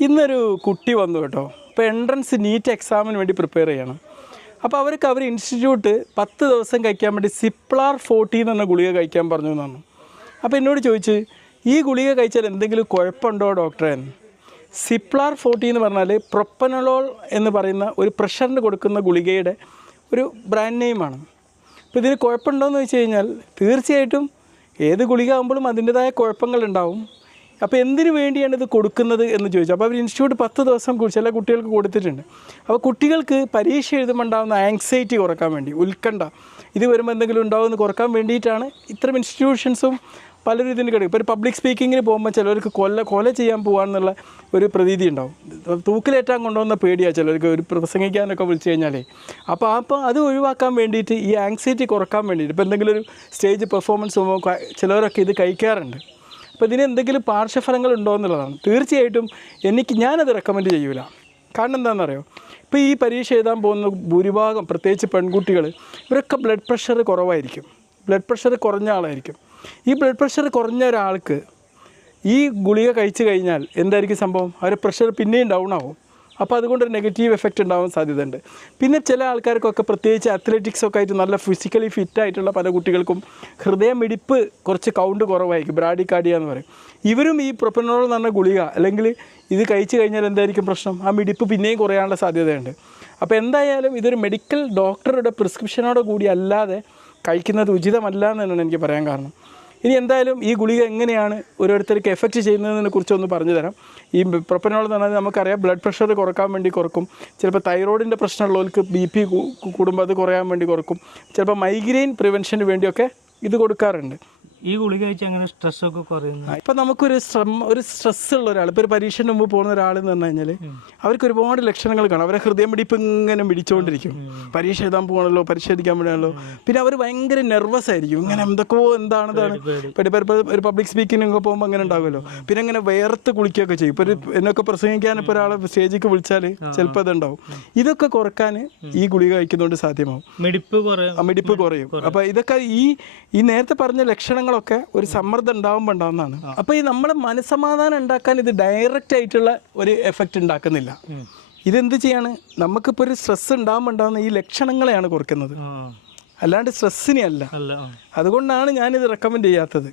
ഇന്നൊരു കുട്ടി വന്നു കേട്ടോ. ഇപ്പോൾ എൻട്രൻസ് നീറ്റ് എക്സാമിന് വേണ്ടി പ്രിപ്പയർ ചെയ്യണം. അപ്പോൾ അവർക്ക് അവർ ഇൻസ്റ്റിറ്റ്യൂട്ട് പത്ത് ദിവസം കഴിക്കാൻ വേണ്ടി സിപ്ലാർ ഫോർട്ടി എന്ന ഗുളിക കഴിക്കാൻ പറഞ്ഞു എന്നാണ്. അപ്പോൾ എന്നോട് ചോദിച്ച് ഈ ഗുളിക കഴിച്ചാൽ എന്തെങ്കിലും കുഴപ്പമുണ്ടോ ഡോക്ടറെ എന്ന് സിപ്ലാർ ഫോർട്ടി എന്ന് പറഞ്ഞാൽ പ്രൊപ്പനലോൾ എന്ന് പറയുന്ന ഒരു പ്രഷറിന് കൊടുക്കുന്ന ഗുളികയുടെ ഒരു ബ്രാൻഡ് നെയിമാണ് അപ്പോൾ ഇതിന് കുഴപ്പമുണ്ടോയെന്ന് വെച്ച് കഴിഞ്ഞാൽ തീർച്ചയായിട്ടും ഏത് ഗുളിക ആകുമ്പോഴും അതിന്റെതായ കുഴപ്പങ്ങളുണ്ടാവും അപ്പോൾ എന്തിനു വേണ്ടിയാണ് ഇത് കൊടുക്കുന്നത് എന്ന് ചോദിച്ചു. അപ്പോൾ അവർ ഇൻസ്റ്റിറ്റ്യൂട്ട് പത്ത് ദിവസം ചില കുട്ടികൾക്ക് കൊടുത്തിട്ടുണ്ട്. അപ്പോൾ കുട്ടികൾക്ക് പരീക്ഷ എഴുതുമ്പോൾ ഉണ്ടാകുന്ന ആങ്സൈറ്റി കുറയ്ക്കാൻ വേണ്ടി ഉത്കണ്ഠ. ഇത് വരുമ്പോൾ എന്തെങ്കിലും ഉണ്ടാവുമെന്ന് കുറയ്ക്കാൻ വേണ്ടിയിട്ടാണ് ഇത്തരം ഇൻസ്റ്റിറ്റ്യൂഷൻസും പലരും ഇതിന് കിടക്കും ഇപ്പോൾ ഒരു പബ്ലിക് സ്പീക്കിങ്ങിന് പോകുമ്പോൾ ചിലർക്ക് കൊല്ല കൊല ചെയ്യാൻ പോകാമെന്നുള്ള ഒരു പ്രതീതി ഉണ്ടാവും. തൂക്കിലേറ്റാൻ കൊണ്ടുവന്ന പേടിയാണ് ചിലർക്ക് ഒരു പ്രസംഗിക്കാനൊക്കെ വിളിച്ചു കഴിഞ്ഞാലേ. അപ്പോൾ അപ്പോൾ അത് ഒഴിവാക്കാൻ വേണ്ടിയിട്ട് ഈ ആങ്സൈറ്റി കുറയ്ക്കാൻ വേണ്ടിയിട്ട് ഇപ്പോൾ എന്തെങ്കിലും ഒരു സ്റ്റേജ് പെർഫോമൻസ് പോകുമ്പോൾ ക- ചിലവരൊക്കെ ഇത് കഴിക്കാറുണ്ട്. അപ്പോൾ ഇതിന് എന്തെങ്കിലും പാർശ്വഫലങ്ങൾ ഉണ്ടോ എന്നുള്ളതാണ്. തീർച്ചയായിട്ടും എനിക്ക് ഞാനത് റെക്കമെൻഡ് ചെയ്യൂല. കാരണം എന്താണെന്നറിയോ? ഇപ്പോൾ ഈ പരീക്ഷ എഴുതാൻ പോകുന്ന ഭൂരിഭാഗം പ്രത്യേകിച്ച് പെൺകുട്ടികൾ ഇവരൊക്കെ ബ്ലഡ് പ്രഷർ കുറവായിരിക്കും. ബ്ലഡ് പ്രഷർ കുറഞ്ഞ ആളായിരിക്കും. ഈ ബ്ലഡ് പ്രഷർ കുറഞ്ഞ ഒരാൾക്ക് ഈ ഗുളിക കഴിച്ചു കഴിഞ്ഞാൽ എന്തായിരിക്കും സംഭവം? അവരുടെ പ്രഷർ പിന്നെയും ഡൗൺ ആവും. അപ്പോൾ അതുകൊണ്ടൊരു നെഗറ്റീവ് എഫക്റ്റ് ഉണ്ടാവാൻ സാധ്യതയുണ്ട്. പിന്നെ ചില ആൾക്കാർക്കൊക്കെ പ്രത്യേകിച്ച് അത്ലറ്റിക്സൊക്കെ ആയിട്ട് നല്ല ഫിസിക്കലി ഫിറ്റ് ആയിട്ടുള്ള പല കുട്ടികൾക്കും ഹൃദയമിടിപ്പ് കുറച്ച് കൗണ്ട് കുറവായിരിക്കും. ബ്രാഡി കാർഡിയ എന്ന് പറയും. ഇവരും ഈ പ്രൊപ്പനോൾ എന്ന് പറഞ്ഞ ഗുളിക അല്ലെങ്കിൽ ഇത് കഴിച്ചു കഴിഞ്ഞാൽ എന്തായിരിക്കും പ്രശ്നം? ആ മിടിപ്പ് പിന്നെയും കുറയാനുള്ള സാധ്യതയുണ്ട്. അപ്പോൾ എന്തായാലും ഇതൊരു മെഡിക്കൽ ഡോക്ടറുടെ പ്രിസ്ക്രിപ്ഷനോട് കൂടി അല്ലാതെ കഴിക്കുന്നത് ഉചിതമല്ല എന്ന് തന്നെയാണ് എനിക്ക് പറയാൻ കാരണം. ഇനി എന്തായാലും ഈ ഗുളിക എങ്ങനെയാണ് ഓരോരുത്തർക്ക് എഫക്റ്റ് ചെയ്യുന്നതിനെ കുറിച്ചൊന്ന് പറഞ്ഞു തരാം. ഈ പ്രൊപ്പനോൾ എന്ന് പറഞ്ഞാൽ നമുക്കറിയാം ബ്ലഡ് പ്രഷർ കുറയ്ക്കാൻ വേണ്ടി കുറക്കും. ചിലപ്പോൾ തൈറോയിഡിന്റെ പ്രശ്നമുള്ളവർക്ക് ബി പി കൂടുമ്പോൾ അത് കുറയാൻ വേണ്ടി കുറക്കും. ചിലപ്പോൾ മൈഗ്രെയിൻ പ്രിവെൻഷന് വേണ്ടിയൊക്കെ ഇത് കൊടുക്കാറുണ്ട്. ഈ ഗുളിക കഴിച്ച് അങ്ങനെ സ്ട്രെസ് ഒക്കെ കുറയുന്നു ഇപ്പം നമുക്കൊരു ശ്രമ ഒരു സ്ട്രെസ് ഉള്ള ഒരാൾ ഇപ്പോൾ ഒരു പരീക്ഷയുടെ മുമ്പ് പോകുന്ന ഒരാൾ എന്ന് പറഞ്ഞു കഴിഞ്ഞാൽ അവർക്ക് ഒരുപാട് ലക്ഷണങ്ങൾ കാണും. അവരെ ഹൃദയം പിടിപ്പ് ഇങ്ങനെ പിടിച്ചുകൊണ്ടിരിക്കും പരീക്ഷ എഴുതാൻ പോകണല്ലോ പരീക്ഷ എഴുതിക്കാൻ വേണമല്ലോ പിന്നെ അവർ ഭയങ്കര നെർവസ് ആയിരിക്കും. ഇങ്ങനെ എന്തൊക്കെയോ എന്താണെന്നാണ് ഒരു പബ്ലിക് സ്പീക്കിംഗ് പോകുമ്പോൾ അങ്ങനെ ഉണ്ടാകുമല്ലോ പിന്നെ അങ്ങനെ വേർത്ത് കുളിക്കുകയൊക്കെ ചെയ്യും. ഇപ്പോൾ ഒരു എന്നൊക്കെ പ്രസംഗിക്കാൻ ഇപ്പോൾ ഒരാളെ സ്റ്റേജിലേക്ക് വിളിച്ചാൽ ചിലപ്പോൾ അതുണ്ടാവും. ഇതൊക്കെ കുറയ്ക്കാൻ ഈ ഗുളിക കഴിക്കുന്നതുകൊണ്ട് സാധ്യമാവും. മെടിപ്പ് കുറയും. മിടിപ്പ് കുറയും. അപ്പൊ ഇതൊക്കെ ഈ ഈ നേരത്തെ പറഞ്ഞ ലക്ഷണങ്ങളൊക്കെ ഒരു സമ്മർദ്ദം ഉണ്ടാവുമ്പോൾ ഉണ്ടാവുന്നതാണ്. അപ്പോൾ ഈ നമ്മളെ മനസ്സമാധാനം ഉണ്ടാക്കാൻ ഇത് ഡയറക്റ്റ് ആയിട്ടുള്ള ഒരു എഫക്റ്റ് ഉണ്ടാക്കുന്നില്ല. ഇതെന്ത് ചെയ്യാണ്? നമുക്കിപ്പോൾ ഒരു സ്ട്രെസ് ഉണ്ടാകുമ്പോൾ ഉണ്ടാകുന്ന ഈ ലക്ഷണങ്ങളെയാണ് കുറയ്ക്കുന്നത്. അല്ലാണ്ട് സ്ട്രെസ്സിനെ അല്ല. അതുകൊണ്ടാണ് ഞാനിത് റെക്കമെൻഡ് ചെയ്യാത്തത്.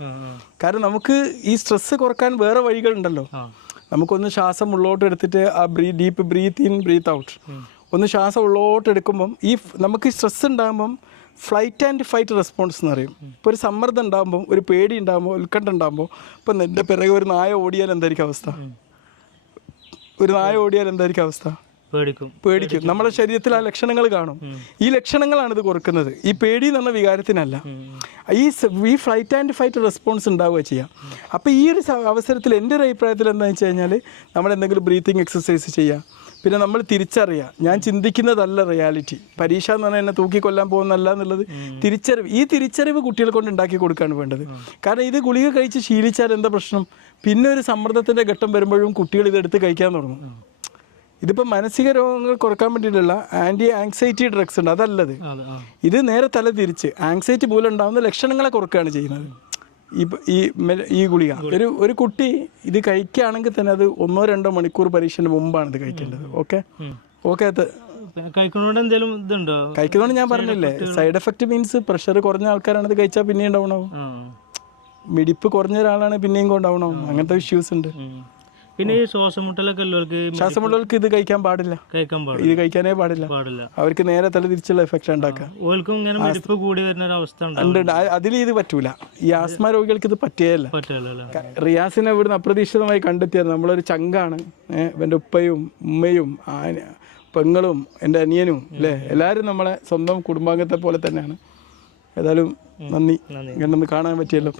കാരണം നമുക്ക് ഈ സ്ട്രെസ് കുറയ്ക്കാൻ വേറെ വഴികളുണ്ടല്ലോ നമുക്കൊന്ന് ശ്വാസം ഉള്ളോട്ട് എടുത്തിട്ട് ആ breath deep breath in breath out ഒന്ന് ശ്വാസം ഉള്ളോട്ട് എടുക്കുമ്പം ഈ നമുക്ക് സ്ട്രെസ് ഉണ്ടാകുമ്പം ഫ്ലൈറ്റ് ആൻഡ് ഫൈറ്റ് റെസ്പോൺസ് എന്ന് പറയും. ഇപ്പോൾ ഒരു സമ്മർദ്ദം ഉണ്ടാകുമ്പോൾ ഒരു പേടി ഉണ്ടാകുമ്പോൾ ഉത്കണ്ഠ ഉണ്ടാകുമ്പോൾ ഇപ്പം എന്റെ പിറകെ ഒരു നായ ഓടിയാൽ എന്തായിരിക്കും അവസ്ഥ? ഒരു നായ ഓടിയാൽ എന്തായിരിക്കും അവസ്ഥ? പേടിക്കും. പേടിക്കും. നമ്മുടെ ശരീരത്തിൽ ആ ലക്ഷണങ്ങൾ കാണും. ഈ ലക്ഷണങ്ങളാണ് ഇത് കുറക്കുന്നത്. ഈ പേടി എന്ന് പറഞ്ഞ വികാരത്തിനല്ല. ഈ ഈ ഫ്ലൈറ്റ് ആൻഡ് ഫൈറ്റ് റെസ്പോൺസ് ഉണ്ടാവുക ചെയ്യാം. അപ്പോൾ ഈ ഒരു അവസരത്തിൽ എന്റെ ഒരു അഭിപ്രായത്തിൽ എന്താണെന്ന് വെച്ച് കഴിഞ്ഞാൽ നമ്മൾ എന്തെങ്കിലും ബ്രീത്തിങ് എക്സസൈസ് ചെയ്യാം. പിന്നെ നമ്മൾ തിരിച്ചറിയുക ഞാൻ ചിന്തിക്കുന്നതല്ല റിയാലിറ്റി പരീക്ഷ എന്ന് പറഞ്ഞാൽ എന്നെ തൂക്കിക്കൊല്ലാൻ പോകുന്നല്ല എന്നുള്ളത് തിരിച്ചറിവ്. ഈ തിരിച്ചറിവ് കുട്ടികളെ കൊണ്ട് ഉണ്ടാക്കി കൊടുക്കുകയാണ് വേണ്ടത്. കാരണം ഇത് ഗുളിക കഴിച്ച് ശീലിച്ചാൽ എന്താ പ്രശ്നം? പിന്നെ ഒരു സമ്മർദ്ദത്തിന്റെ ഘട്ടം വരുമ്പോഴും കുട്ടികൾ ഇതെടുത്ത് കഴിക്കാൻ തുടങ്ങും. ഇതിപ്പോൾ മാനസിക രോഗങ്ങൾ കുറയ്ക്കാൻ വേണ്ടിയിട്ടുള്ള ആന്റി ആങ്സൈറ്റി ഡ്രഗ്സ് ഉണ്ട്. അതല്ലത്. അതെ ഇത് നേരെ തല തിരിച്ച്. ആങ്സൈറ്റി പോലെ ഉണ്ടാകുന്ന ലക്ഷണങ്ങളെ കുറക്കുകയാണ് ചെയ്യുന്നത്. ഈ ഈ ഈ ഗുളിക. ഒരു ഒരു കുട്ടി ഇത് കഴിക്കുകയാണെങ്കിൽ തന്നെ അത് ഒന്നോ രണ്ടോ മണിക്കൂർ പരീക്ഷന് മുമ്പാണ് ഇത് കഴിക്കേണ്ടത്. ഓക്കെ? ഓക്കെ അത് കഴിക്കുന്നതുകൊണ്ട് ഞാൻ പറഞ്ഞില്ലേ സൈഡ് എഫക്റ്റ് മീൻസ് പ്രഷർ കുറഞ്ഞ ആൾക്കാരാണ് ഇത് കഴിച്ചാൽ പിന്നെയും ഡൗൺ ആവും മിടിപ്പ് കുറഞ്ഞ ഒരാളാണ് പിന്നെയും ആവും അങ്ങനത്തെ ഇഷ്യൂസ് ഉണ്ട്. പിന്നെ ഈ ശ്വാസമുട്ടലൊക്കെ ഉള്ളവർക്ക് ശ്വാസമുള്ളവർക്ക് ഇത് കഴിക്കാൻ പാടില്ല. കഴിക്കാൻ പാടില്ല. ഇത് കഴിക്കാനേ പാടില്ല. പാടില്ല. അവർക്ക് നേരെ തല തിരിച്ചുള്ള എഫക്റ്റ് ഉണ്ടാക്കുക. ഓൾക്കും ഇങ്ങനെ മരിപ്പ് കൂടി വരുന്ന ഒരു അവസ്ഥ ഉണ്ട് ഉണ്ട്. അതിൽ ഇത് പറ്റൂല. ഈ ആസ്മ രോഗികൾക്ക് ഇത് പറ്റിയല്ല റിയാസിനെ ഇവിടുന്ന് അപ്രതീക്ഷിതമായി കണ്ടെത്തിയത് നമ്മളൊരു ചങ്കാണ്. എന്റെ ഉപ്പയും ഉമ്മയും ആന- പെങ്ങളും എന്റെ അനിയനും അല്ലേ എല്ലാവരും നമ്മളെ സ്വന്തം കുടുംബാംഗത്തെ പോലെ തന്നെയാണ്. ഏതായാലും നന്ദി. ഇങ്ങനെ കാണാൻ പറ്റിയല്ലോ